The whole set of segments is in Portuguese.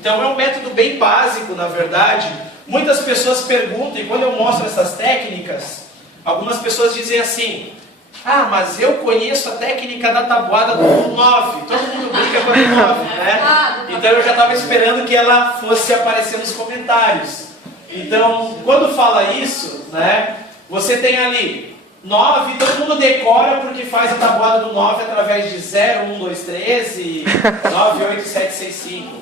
Então é um método bem básico, na verdade. Muitas pessoas perguntam, e quando eu mostro essas técnicas, algumas pessoas dizem assim: ah, mas eu conheço a técnica da tabuada do 9. Todo mundo brinca com a do 9, né? Então eu já estava esperando que ela fosse aparecer nos comentários. Então, quando fala isso, né, você tem ali 9, todo mundo decora porque faz a tabuada do 9 através de 0, 1, 2, 3 e 9, 8, 7, 6, 5.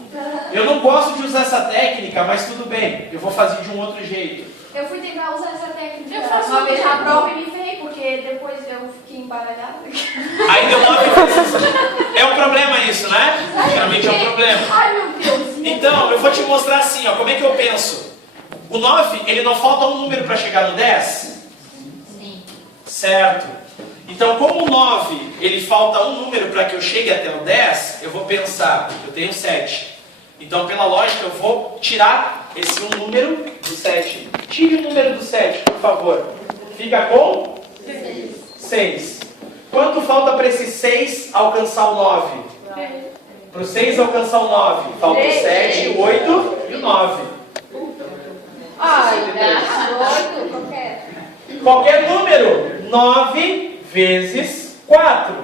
Eu não gosto de usar essa técnica, mas tudo bem, eu vou fazer de um outro jeito. Eu fui tentar usar essa técnica uma vez na prova e me veio, porque depois eu fiquei embaralhada. Aí deu 9 vezes. É um problema isso, né? Geralmente é um problema. Ai, meu Deus. Então, eu vou te mostrar assim, ó, como é que eu penso. O 9, ele não falta um número para chegar no 10? Sim. Certo. Então, como o 9, ele falta um número para que eu chegue até o 10, eu vou pensar, eu tenho 7. Então, pela lógica, eu vou tirar esse um número do 7. Tire o número do 7, por favor. Fica com 6. Quanto falta para esse 6 alcançar o 9? Para o 6 alcançar o 9, falta o 7, o 8 e o 9. Ai, dá 8, qualquer. Qualquer número, 9 vezes 4.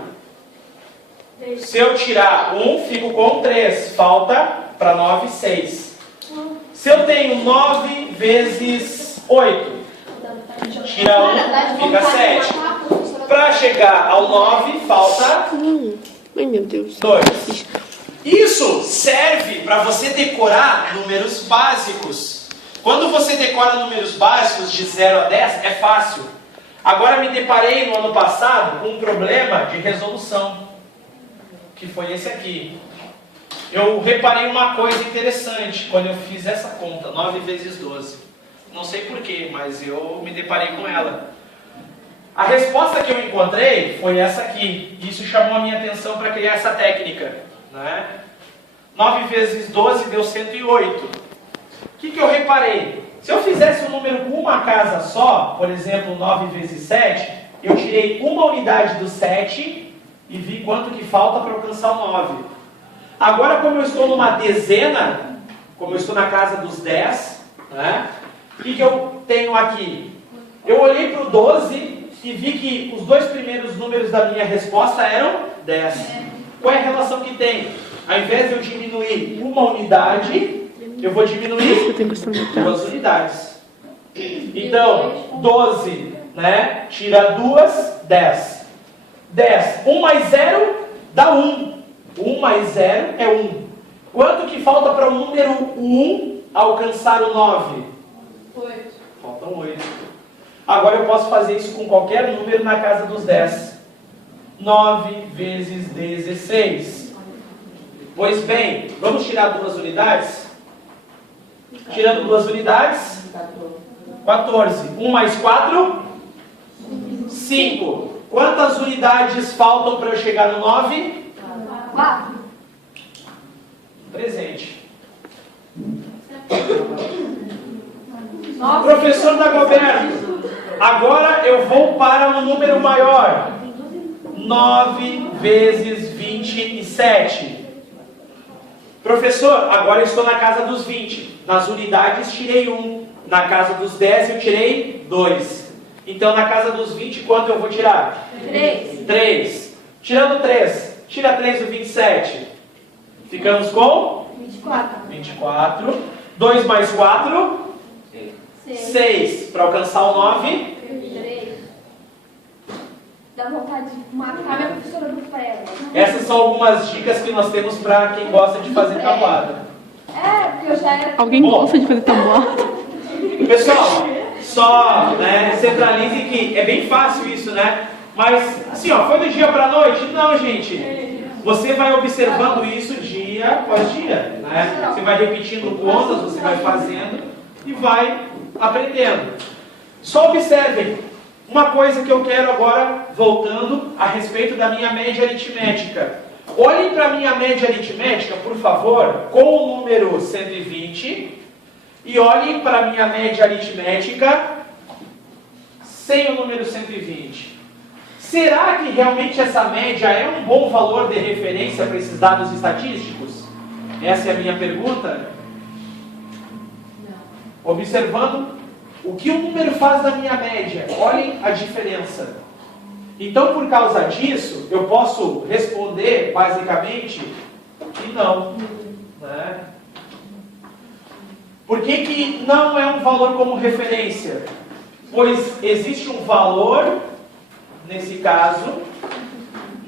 Se eu tirar 1, fico com 3. Falta para 9, 6. Se eu tenho 9 vezes 8, tira 1, fica 7. Para chegar ao 9, falta Ai, meu Deus. 2. Isso serve para você decorar números básicos. Quando você decora números básicos de 0 a 10, é fácil. Agora me deparei no ano passado com um problema de resolução, que foi esse aqui. Eu reparei uma coisa interessante quando eu fiz essa conta, 9 vezes 12. Não sei porquê, mas eu me deparei com ela. A resposta que eu encontrei foi essa aqui. Isso chamou a minha atenção para criar essa técnica, né? 9 vezes 12 deu 108. O que eu reparei? Se eu fizesse um número com uma casa só, por exemplo, 9 vezes 7, eu tirei uma unidade do 7 e vi quanto que falta para alcançar o 9. Agora, como eu estou numa dezena, como eu estou na casa dos 10, né? O que eu tenho aqui? Eu olhei para o 12 e vi que os dois primeiros números da minha resposta eram 10. Qual é a relação que tem? Ao invés de eu diminuir uma unidade, eu vou diminuir 2 unidades. Então, 12, né? Tira 2, 10. 10. 1 mais 0 dá 1. 1 mais 0 é 1. Quanto que falta para o número 1 alcançar o 9? 8. Faltam 8. Agora eu posso fazer isso com qualquer número na casa dos 10. 9 vezes 16. Pois bem, vamos tirar 2 unidades? Tirando 2 unidades, 14. 1 mais 4, 5. Quantas unidades faltam para eu chegar no 9? 4. Presente. Professor Dagoberto, agora eu vou para um número maior. 9 vezes 27. Professor, agora eu estou na casa dos 20. Nas unidades tirei 1. Na casa dos 10 eu tirei 2. Então na casa dos 20 quanto eu vou tirar? 3. 3. Tirando 3. Tira 3 do 27. Ficamos com? 24. 24. 2 mais 4? 6. Para alcançar o 9? 3. Dá vontade de matar minha professora do pré. Essas são algumas dicas que nós temos para quem gosta de fazer tabuada. É, porque eu já era... Alguém gosta de fazer tabuada? Pessoal, só centralize que é bem fácil isso, né? Mas, assim, ó, foi do dia para a noite? Não, gente. Você vai observando isso dia após dia, né? Você vai repetindo contas, você vai fazendo e vai aprendendo. Só observem uma coisa que eu quero agora, voltando a respeito da minha média aritmética. Olhem para a minha média aritmética, por favor, com o número 120 e olhem para a minha média aritmética sem o número 120. Será que realmente essa média é um bom valor de referência para esses dados estatísticos? Essa é a minha pergunta. Observando o que o número faz da minha média. Olhem a diferença. Então, por causa disso, eu posso responder, basicamente, que não. Né? Por que não é um valor como referência? Pois existe um valor, nesse caso,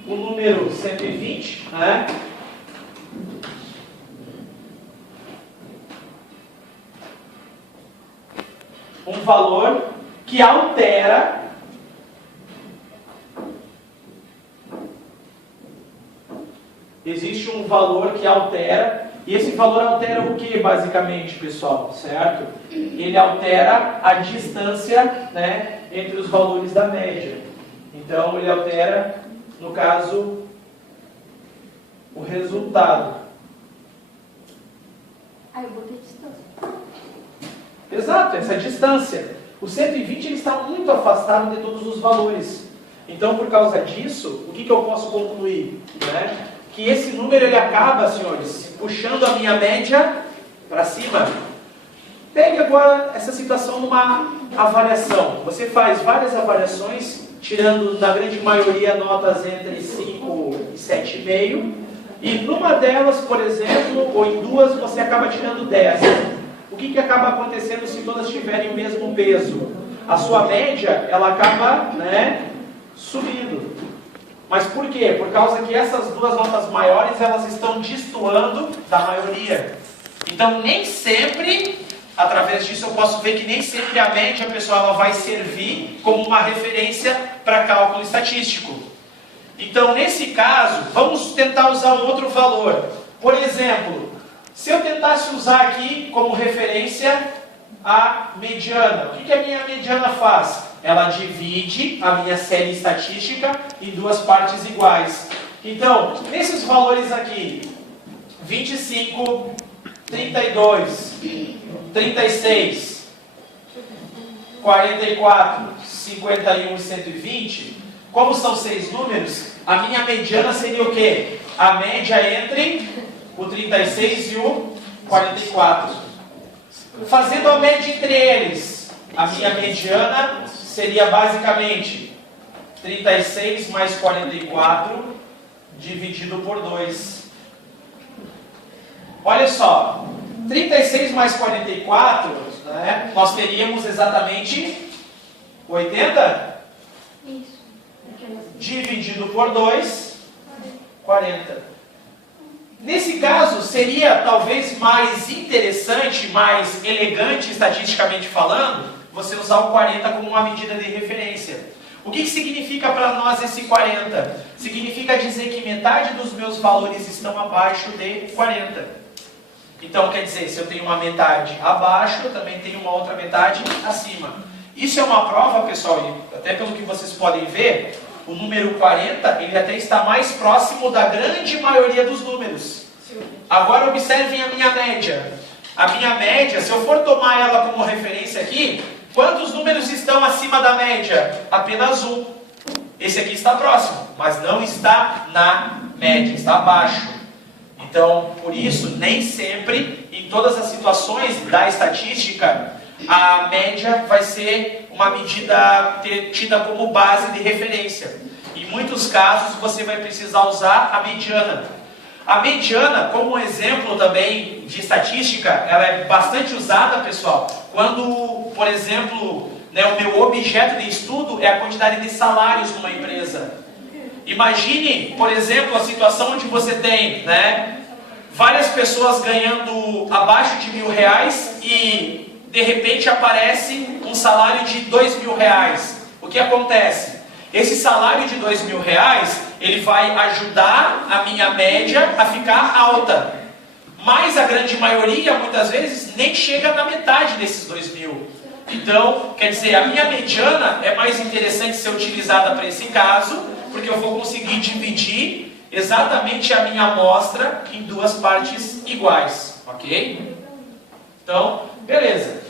o número 120, né? Um valor que altera existe um valor que altera, e esse valor altera o que, basicamente, pessoal? Certo? Ele altera a distância, né, entre os valores da média. Então, ele altera, no caso, o resultado. Aí eu botei distância. Exato, essa distância. O 120 ele está muito afastado de todos os valores. Então, por causa disso, o que eu posso concluir? Né? Que esse número ele acaba, senhores, puxando a minha média para cima. Pegue agora essa situação numa avaliação. Você faz várias avaliações, tirando na grande maioria notas entre 5 e 7,5. E numa delas, por exemplo, ou em duas, você acaba tirando 10. O que acaba acontecendo se todas tiverem o mesmo peso? A sua média, ela acaba, né, subindo. Mas por quê? Por causa que essas duas notas maiores, elas estão destoando da maioria. Então, nem sempre, através disso, eu posso ver que nem sempre a média, pessoal, ela vai servir como uma referência para cálculo estatístico. Então, nesse caso, vamos tentar usar um outro valor. Por exemplo, se eu tentasse usar aqui como referência a mediana, o que a minha mediana faz? Ela divide a minha série estatística em duas partes iguais. Então, nesses valores aqui, 25, 32, 36, 44, 51 e 120, como são 6 números, a minha mediana seria o quê? A média entre o 36 e o 44. Fazendo a média entre eles, a minha mediana seria basicamente 36 mais 44 dividido por 2. Olha só, 36 mais 44, né, nós teríamos exatamente 80? Isso. Dividido por 2, 40. Nesse caso, seria talvez mais interessante, mais elegante estatisticamente falando, você usar o 40 como uma medida de referência. O que significa para nós esse 40? Significa dizer que metade dos meus valores estão abaixo de 40. Então, quer dizer, se eu tenho uma metade abaixo, eu também tenho uma outra metade acima. Isso é uma prova, pessoal, e até pelo que vocês podem ver, o número 40, ele até está mais próximo da grande maioria dos números. Agora observem a minha média. A minha média, se eu for tomar ela como referência aqui, quantos números estão acima da média? Apenas um. Esse aqui está próximo, mas não está na média, está abaixo. Então, por isso, nem sempre, em todas as situações da estatística, a média vai ser uma medida tida como base de referência. Em muitos casos, você vai precisar usar a mediana. A mediana, como exemplo também de estatística, ela é bastante usada, pessoal, quando, por exemplo, né, o meu objeto de estudo é a quantidade de salários numa empresa. Imagine, por exemplo, a situação onde você tem, né, várias pessoas ganhando abaixo de R$1.000 e, de repente, aparece um salário de R$2.000. O que acontece? Esse salário de R$2.000, ele vai ajudar a minha média a ficar alta. Mas a grande maioria, muitas vezes, nem chega na metade desses 2.000. Então, quer dizer, a minha mediana é mais interessante ser utilizada para esse caso, porque eu vou conseguir dividir exatamente a minha amostra em duas partes iguais. Ok? Então, beleza.